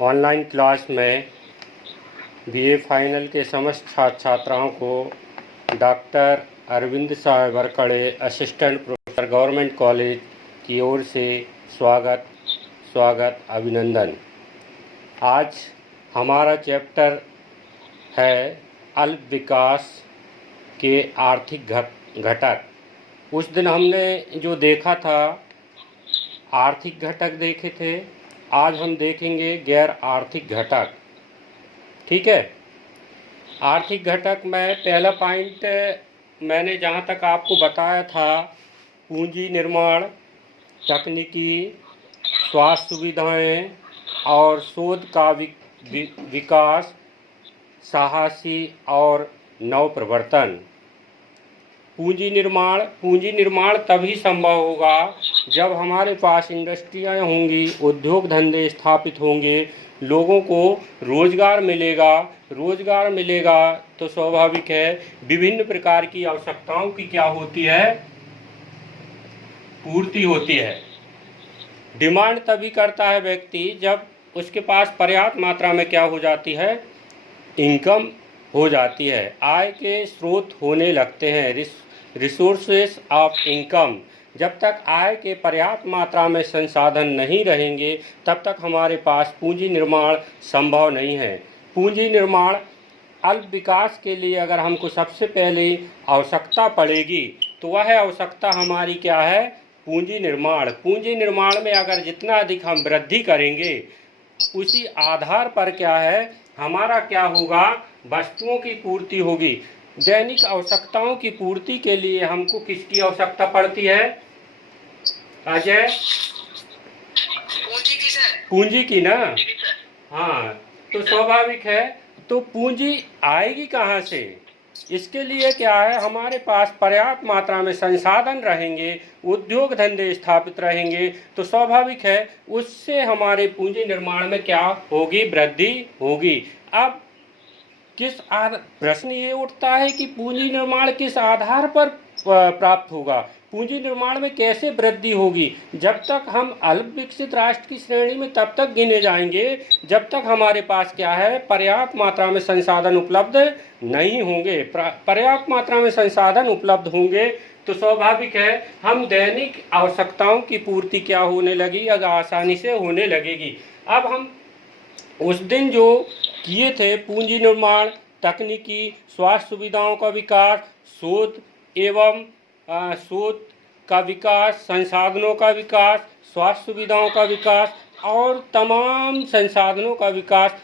Online class में BA final के समस्त छात्र छात्राओं को डॉक्टर अरविंद साहब Warkade assistant professor government college की ओर से स्वागत अभिनंदन। आज हमारा चैप्टर है अल्प विकास के आर्थिक घटक। उस दिन हमने जो देखा था आर्थिक घटक देखे थे, आज हम देखेंगे गैर आर्थिक घटक। ठीक है। आर्थिक घटक में पहला पॉइंट मैंने जहाँ तक आपको बताया था, पूंजी निर्माण, तकनीकी, स्वास्थ्य सुविधाएं और शोध का विकास, साहसी और नव प्रवर्तन। पूंजी निर्माण तभी संभव होगा जब हमारे पास इंडस्ट्रियाँ होंगी, उद्योग धंधे स्थापित होंगे, लोगों को रोज़गार मिलेगा तो स्वाभाविक है विभिन्न प्रकार की आवश्यकताओं की क्या होती है, पूर्ति होती है। डिमांड तभी करता है व्यक्ति जब उसके पास पर्याप्त मात्रा में क्या हो जाती है, इनकम हो जाती है, आय के स्रोत होने लगते हैं, रिसोर्सेस ऑफ इनकम। जब तक आय के पर्याप्त मात्रा में संसाधन नहीं रहेंगे तब तक हमारे पास पूंजी निर्माण संभव नहीं है। पूंजी निर्माण अल्प विकास के लिए अगर हमको सबसे पहले आवश्यकता पड़ेगी तो वह आवश्यकता हमारी क्या है, पूंजी निर्माण। पूंजी निर्माण में अगर जितना अधिक हम वृद्धि करेंगे उसी आधार पर क्या है, हमारा क्या होगा, वस्तुओं की पूर्ति होगी। दैनिक आवश्यकताओं की पूर्ति के लिए हमको किसकी आवश्यकता पड़ती है अजय? पूंजी की ना। हाँ, तो स्वाभाविक है, तो पूंजी आएगी कहाँ से? इसके लिए क्या है, हमारे पास पर्याप्त मात्रा में संसाधन रहेंगे, उद्योग धंधे स्थापित रहेंगे तो स्वाभाविक है उससे हमारे पूंजी निर्माण में क्या होगी, वृद्धि होगी। अब प्रश्न ये उठता है कि पूंजी निर्माण किस आधार पर प्राप्त होगा, पूंजी निर्माण में कैसे वृद्धि होगी? जब तक हम अल्प विकसित राष्ट्र की श्रेणी में तब तक गिने जाएंगे जब तक हमारे पास क्या है, पर्याप्त मात्रा में संसाधन उपलब्ध नहीं होंगे। पर्याप्त मात्रा में संसाधन उपलब्ध होंगे तो स्वाभाविक है हम दैनिक आवश्यकताओं की पूर्ति क्या होने लगी, अगर आसानी से होने लगेगी। अब हम उस दिन जो किए थे, पूंजी निर्माण, तकनीकी, स्वास्थ्य सुविधाओं का विकास, शोध का विकास, संसाधनों का विकास, स्वास्थ्य सुविधाओं का विकास और तमाम संसाधनों का विकास,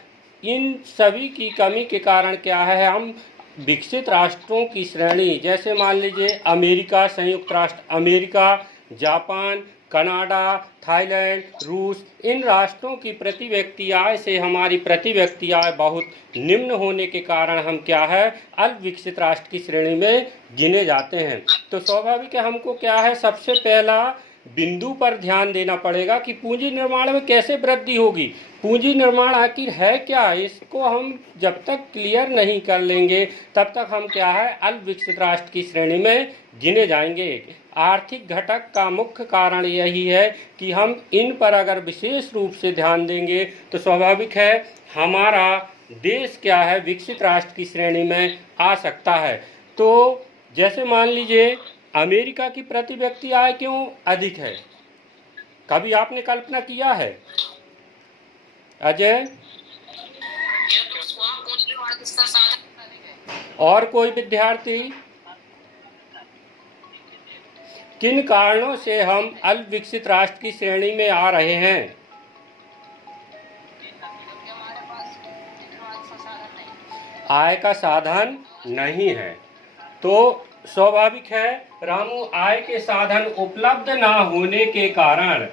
इन सभी की कमी के कारण क्या है, हम विकसित राष्ट्रों की श्रेणी, जैसे मान लीजिए अमेरिका, संयुक्त राष्ट्र अमेरिका, जापान, कनाडा, थाईलैंड, रूस, इन राष्ट्रों की प्रति व्यक्ति आय से हमारी प्रति व्यक्ति आय बहुत निम्न होने के कारण हम क्या है, अल्प विकसित राष्ट्र की श्रेणी में गिने जाते हैं। तो स्वाभाविक है हमको क्या है, सबसे पहला बिंदु पर ध्यान देना पड़ेगा कि पूंजी निर्माण में कैसे वृद्धि होगी। पूंजी निर्माण आखिर है क्या, इसको हम जब तक क्लियर नहीं कर लेंगे तब तक हम क्या है, अल्प विकसित राष्ट्र की श्रेणी में गिने जाएंगे। आर्थिक घटक का मुख्य कारण यही है कि हम इन पर अगर विशेष रूप से ध्यान देंगे तो स्वाभाविक है हमारा देश क्या है, विकसित राष्ट्र की श्रेणी में आ सकता है। तो जैसे मान लीजिए अमेरिका की प्रति व्यक्ति आय क्यों अधिक है, कभी आपने कल्पना किया है अजय? और कोई विद्यार्थी? किन कारणों से हम अल्प विकसित राष्ट्र की श्रेणी में आ रहे हैं? आय का साधन नहीं है। तो स्वाभाविक है रामू, आय के साधन उपलब्ध ना होने के कारण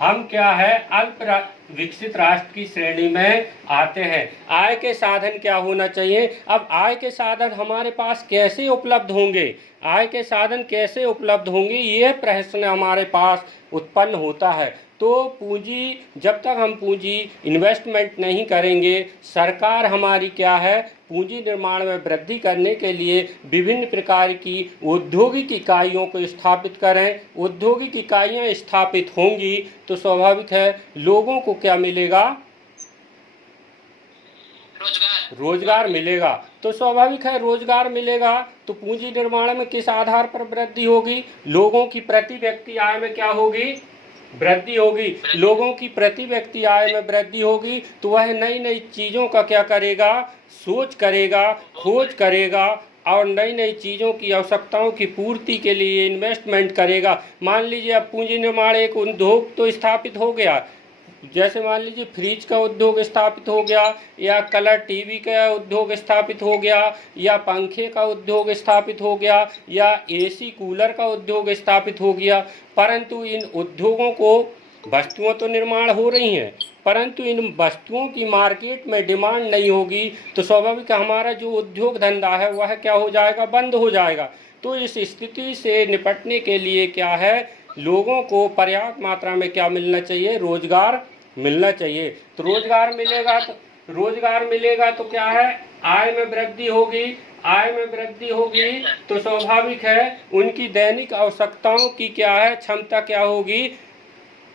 हम क्या है, अल्प विकसित राष्ट्र की श्रेणी में आते हैं। आय के साधन क्या होना चाहिए? अब आय के साधन हमारे पास कैसे उपलब्ध होंगे, आय के साधन कैसे उपलब्ध होंगे, ये प्रश्न हमारे पास उत्पन्न होता है। तो पूंजी, जब तक हम पूंजी इन्वेस्टमेंट नहीं करेंगे, सरकार हमारी क्या है, पूंजी निर्माण में वृद्धि करने के लिए विभिन्न प्रकार की औद्योगिक इकाइयों को स्थापित करें। औद्योगिक इकाइयाँ स्थापित होंगी तो स्वाभाविक है लोगों को क्या मिलेगा, रोजगार मिलेगा। तो स्वाभाविक है रोजगार मिलेगा तो पूंजी निर्माण में किस आधार पर वृद्धि होगी? लोगों की प्रति व्यक्ति आय में क्या होगी? वृद्धि होगी। लोगों की प्रति व्यक्ति आय में वृद्धि होगी तो वह नई नई चीज़ों का क्या करेगा? सोच करेगा, खोज करेगा और नई नई चीज़ों की आवश्यकताओं की पूर्ति के लिए इन्वेस्टमेंट करेगा। मान लीजिए अब पूंजी निर्माण एक उद्योग तो स्थापित हो गया, जैसे मान लीजिए फ्रिज का उद्योग स्थापित हो गया या कलर टीवी का उद्योग स्थापित हो गया या पंखे का उद्योग स्थापित हो गया या एसी कूलर का उद्योग स्थापित हो गया, परंतु इन उद्योगों को वस्तुओं तो निर्माण हो रही हैं परंतु इन वस्तुओं की मार्केट में डिमांड नहीं होगी तो स्वाभाविक हमारा जो उद्योग धंधा है वह क्या हो जाएगा? बंद हो जाएगा। तो इस स्थिति से निपटने के लिए क्या है? लोगों को पर्याप्त मात्रा में क्या मिलना चाहिए? रोजगार मिलना चाहिए। तो रोजगार मिलेगा तो क्या है? आय में वृद्धि होगी। आय में वृद्धि होगी तो स्वाभाविक है उनकी दैनिक आवश्यकताओं की क्या है? क्षमता क्या होगी?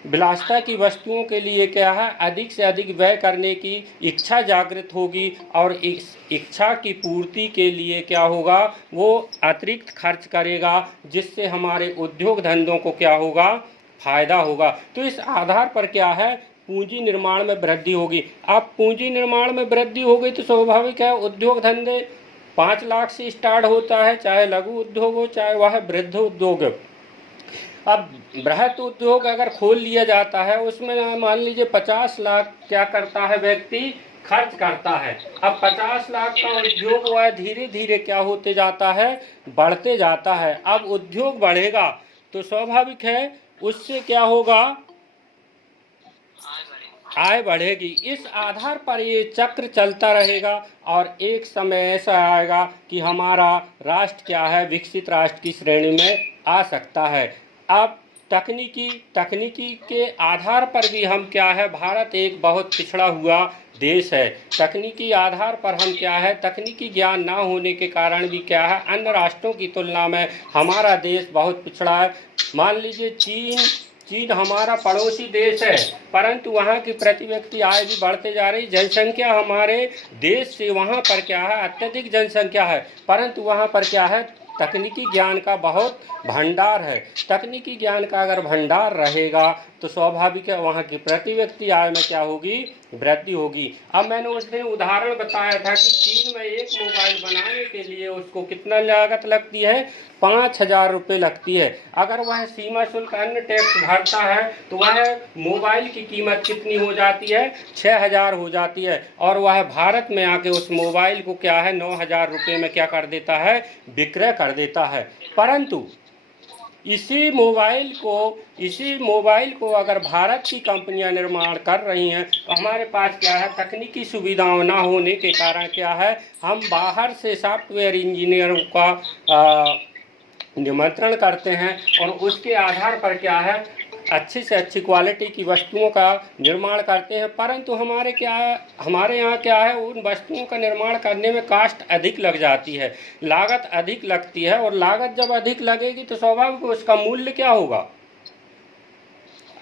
विलासिता की वस्तुओं के लिए क्या है? अधिक से अधिक व्यय करने की इच्छा जागृत होगी और इस इच्छा की पूर्ति के लिए क्या होगा? वो अतिरिक्त खर्च करेगा जिससे हमारे उद्योग धंधों को क्या होगा? फायदा होगा। तो इस आधार पर क्या है? पूंजी निर्माण में वृद्धि होगी। अब पूंजी निर्माण में वृद्धि हो गई तो स्वाभाविक है उद्योग धंधे 5 लाख से स्टार्ट होता है, चाहे लघु उद्योग हो चाहे वह वृद्ध उद्योग हो। अब बृहद उद्योग अगर खोल लिया जाता है उसमें मान लीजिए 50 लाख क्या करता है व्यक्ति? खर्च करता है। अब 50 लाख का उद्योग वह धीरे धीरे क्या होते जाता है? बढ़ते जाता है। अब उद्योग बढ़ेगा तो स्वाभाविक है उससे क्या होगा? आय बढ़ेगी। इस आधार पर ये चक्र चलता रहेगा और एक समय ऐसा आएगा कि हमारा राष्ट्र क्या है? विकसित राष्ट्र की श्रेणी में आ सकता है। अब तकनीकी के आधार पर भी हम क्या है? भारत एक बहुत पिछड़ा हुआ देश है। तकनीकी आधार पर हम क्या है? तकनीकी ज्ञान ना होने के कारण भी क्या है? अन्य राष्ट्रों की तुलना में हमारा देश बहुत पिछड़ा है। मान लीजिए चीन हमारा पड़ोसी देश है परंतु वहाँ की प्रति व्यक्ति आय भी बढ़ते जा रही। जनसंख्या हमारे देश से वहाँ पर क्या है? अत्यधिक जनसंख्या है परंतु वहाँ पर क्या है? तकनीकी ज्ञान का बहुत भंडार है। तकनीकी ज्ञान का अगर भंडार रहेगा तो स्वाभाविक है वहाँ की प्रति व्यक्ति आय में क्या होगी? वृद्धि होगी। अब मैंने उस दिन उदाहरण बताया था कि चीन में एक मोबाइल बनाने के लिए उसको कितना लागत लगती है? 5,000 रुपये लगती है। अगर वह सीमा शुल्क अन्य टैक्स भरता है तो वह मोबाइल की कीमत कितनी हो जाती है? 6,000 हो जाती है और वह भारत में आके उस मोबाइल को क्या है? 9,000 रुपये में क्या कर देता है? विक्रय कर देता है। परंतु इसी मोबाइल को अगर भारत की कंपनियां निर्माण कर रही हैं तो हमारे पास क्या है? तकनीकी सुविधाओं ना होने के कारण क्या है? हम बाहर से सॉफ्टवेयर इंजीनियरों का निमंत्रण करते हैं और उसके आधार पर क्या है? अच्छी से अच्छी क्वालिटी की वस्तुओं का निर्माण करते हैं। परंतु हमारे यहाँ क्या है? उन वस्तुओं का निर्माण करने में कास्ट अधिक लग जाती है, लागत अधिक लगती है और लागत जब अधिक लगेगी तो स्वाभाविक उसका मूल्य क्या होगा?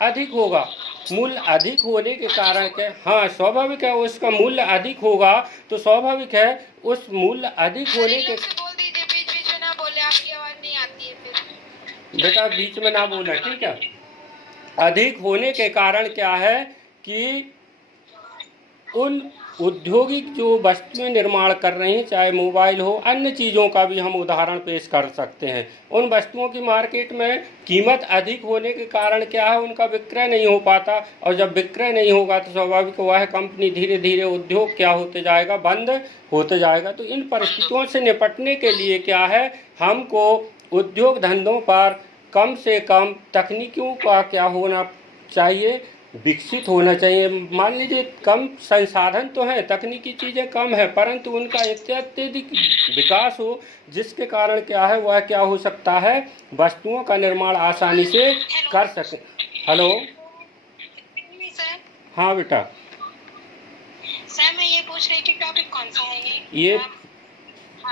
अधिक होगा। मूल्य अधिक होने के कारण क्या? हाँ स्वाभाविक है उसका मूल्य अधिक होगा तो स्वाभाविक है उस मूल्य अधिक होने के बेटा बीच में ना बोलना, ठीक है? अधिक होने के कारण क्या है कि उन औद्योगिक जो वस्तुएं निर्माण कर रही हैं, चाहे मोबाइल हो, अन्य चीज़ों का भी हम उदाहरण पेश कर सकते हैं। उन वस्तुओं की मार्केट में कीमत अधिक होने के कारण क्या है? उनका विक्रय नहीं हो पाता और जब विक्रय नहीं होगा तो स्वाभाविक वह कंपनी धीरे धीरे उद्योग क्या होते जाएगा? बंद होते जाएगा। तो इन परिस्थितियों से निपटने के लिए क्या है? हमको उद्योग धंधों पर कम से कम तकनीकियों का क्या होना चाहिए? विकसित होना चाहिए। मान लीजिए कम संसाधन तो हैं, तकनीकी चीज़ें कम है परंतु उनका अत्यधिक विकास हो जिसके कारण क्या है? वह क्या हो सकता है? वस्तुओं का निर्माण आसानी से कर सके। हेलो हाँ बेटा। सर मैं ये पूछ रही थी टॉपिक कौन सा है?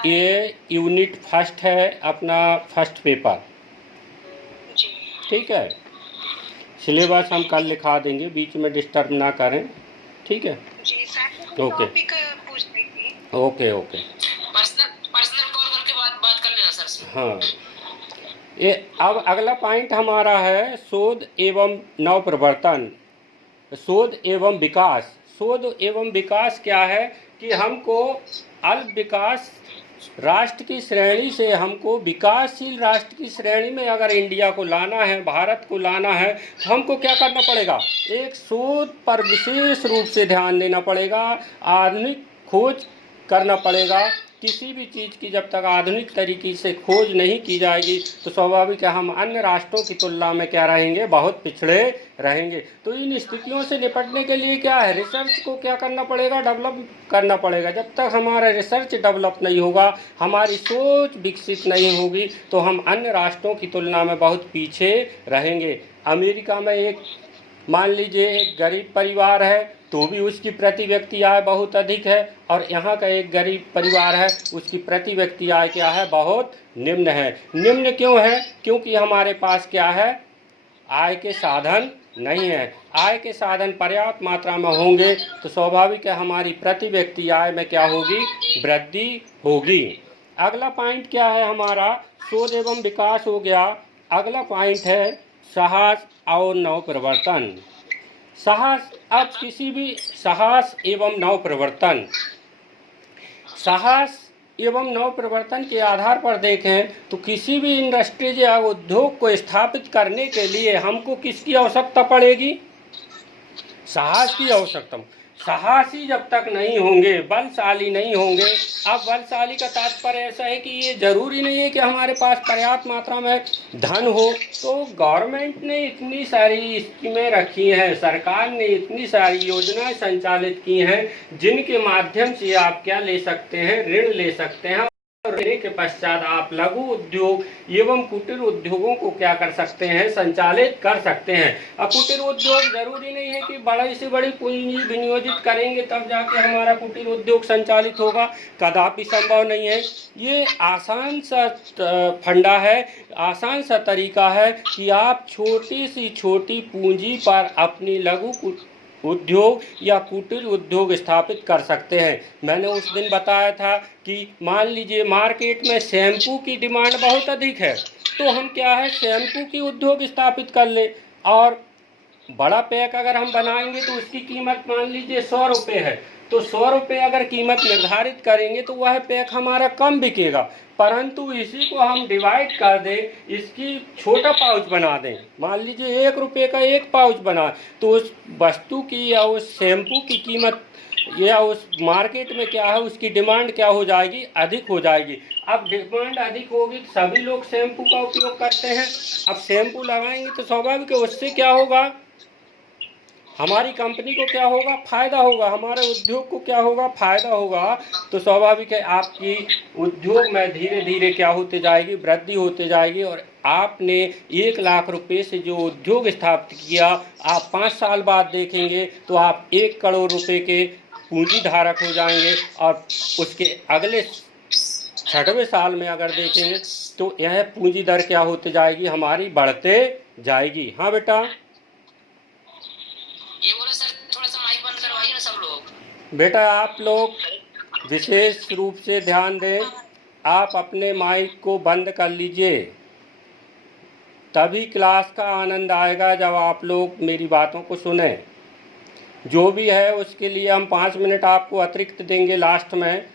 ये यूनिट फर्स्ट है अपना, फर्स्ट पेपर, ठीक है? सिलेबस हम कल लिखा देंगे, बीच में डिस्टर्ब ना करें, ठीक है? जी सर। ओके। टॉपिक पूछना okay okay. Personal personal call करके बात बात कर लेना सर से। हाँ, ये अब अगला पॉइंट हमारा है शोध एवं नवप्रवर्तन। शोध एवं विकास। शोध एवं विकास क्या है कि हमको अल्प विकास राष्ट्र की श्रेणी से हमको विकासशील राष्ट्र की श्रेणी में अगर इंडिया को लाना है, भारत को लाना है, तो हमको क्या करना पड़ेगा? एक शोध पर विशेष रूप से ध्यान देना पड़ेगा, आधुनिक खोज करना पड़ेगा। किसी भी चीज़ की जब तक आधुनिक तरीके से खोज नहीं की जाएगी तो स्वाभाविक है हम अन्य राष्ट्रों की तुलना में क्या रहेंगे? बहुत पिछड़े रहेंगे। तो इन स्थितियों से निपटने के लिए क्या है? रिसर्च को क्या करना पड़ेगा? डेवलप करना पड़ेगा। जब तक हमारा रिसर्च डेवलप नहीं होगा, हमारी सोच विकसित नहीं होगी, तो हम अन्य राष्ट्रों की तुलना में बहुत पीछे रहेंगे। अमेरिका में एक मान लीजिए एक गरीब परिवार है तो भी उसकी प्रति व्यक्ति आय बहुत अधिक है, और यहाँ का एक गरीब परिवार है उसकी प्रति व्यक्ति आय क्या है? बहुत निम्न है। निम्न क्यों है? क्योंकि हमारे पास क्या है? आय के साधन नहीं है। आय के साधन पर्याप्त मात्रा में होंगे तो स्वाभाविक है हमारी प्रति व्यक्ति आय में क्या होगी? वृद्धि होगी। अगला पॉइंट क्या है हमारा? शोध एवं विकास हो गया। अगला पॉइंट है साहस और नवप्रवर्तन। साहस, अब किसी भी साहस एवं नवप्रवर्तन, साहस एवं नवप्रवर्तन के आधार पर देखें तो किसी भी इंडस्ट्रीज या उद्योग को स्थापित करने के लिए हमको किसकी आवश्यकता पड़ेगी? साहस की आवश्यकता। साहसी जब तक नहीं होंगे, बलशाली नहीं होंगे। अब बलशाली का तात्पर्य ऐसा है कि ये जरूरी नहीं है कि हमारे पास पर्याप्त मात्रा में धन हो। तो गवर्नमेंट ने इतनी सारी स्कीमें रखी हैं, सरकार ने इतनी सारी योजनाएं संचालित की हैं जिनके माध्यम से आप क्या ले सकते हैं? ऋण ले सकते हैं। ऋण के पश्चात आप लघु उद्योग एवं कुटीर उद्योगों को क्या कर सकते हैं? संचालित कर सकते हैं। अब कुटीर उद्योग जरूरी नहीं है कि बड़ी से बड़ी पूंजी विनियोजित करेंगे तब जाके हमारा कुटीर उद्योग संचालित होगा, कदापि संभव नहीं है। ये आसान सा फंडा है, आसान सा तरीका है कि आप छोटी सी छोटी पूंजी पर अपनी लघु उद्योग या कुटीर उद्योग स्थापित कर सकते हैं। मैंने उस दिन बताया था कि मान लीजिए मार्केट में शैम्पू की डिमांड बहुत अधिक है, तो हम क्या है? शैम्पू की उद्योग स्थापित कर ले, और बड़ा पैक अगर हम बनाएंगे तो उसकी कीमत मान लीजिए 100 रुपये है, तो 100 रुपये अगर कीमत निर्धारित करेंगे तो वह पैक हमारा कम बिकेगा। परंतु इसी को हम डिवाइड कर दें, इसकी छोटा पाउच बना दें, मान लीजिए 1 रुपये का एक पाउच बना, तो उस वस्तु की या उस शैम्पू की कीमत या उस मार्केट में क्या है? उसकी डिमांड क्या हो जाएगी? अधिक हो जाएगी। अब डिमांड अधिक होगी तो सभी लोग शैम्पू का उपयोग करते हैं। अब शैम्पू लगाएंगे तो स्वाभाविक है उससे क्या होगा? हमारी कंपनी को क्या होगा? फायदा होगा। हमारे उद्योग को क्या होगा? फायदा होगा। तो स्वाभाविक है आपकी उद्योग में धीरे धीरे क्या होते जाएगी? वृद्धि होते जाएगी। और आपने 1 लाख रुपए से जो उद्योग स्थापित किया, आप 5 साल बाद देखेंगे तो आप 1 करोड़ रुपए के पूंजी धारक हो जाएंगे, और उसके अगले 6वें साल में अगर देखेंगे तो यह पूंजी दर क्या होते जाएगी? हमारी बढ़ते जाएगी। हाँ बेटा, ये बोले सर थोड़ा सा माइक बंद करवाइए ना सब लोग। बेटा आप लोग विशेष रूप से ध्यान दें, आप अपने माइक को बंद कर लीजिए, तभी क्लास का आनंद आएगा जब आप लोग मेरी बातों को सुनें। जो भी है उसके लिए हम 5 मिनट आपको अतिरिक्त देंगे लास्ट में।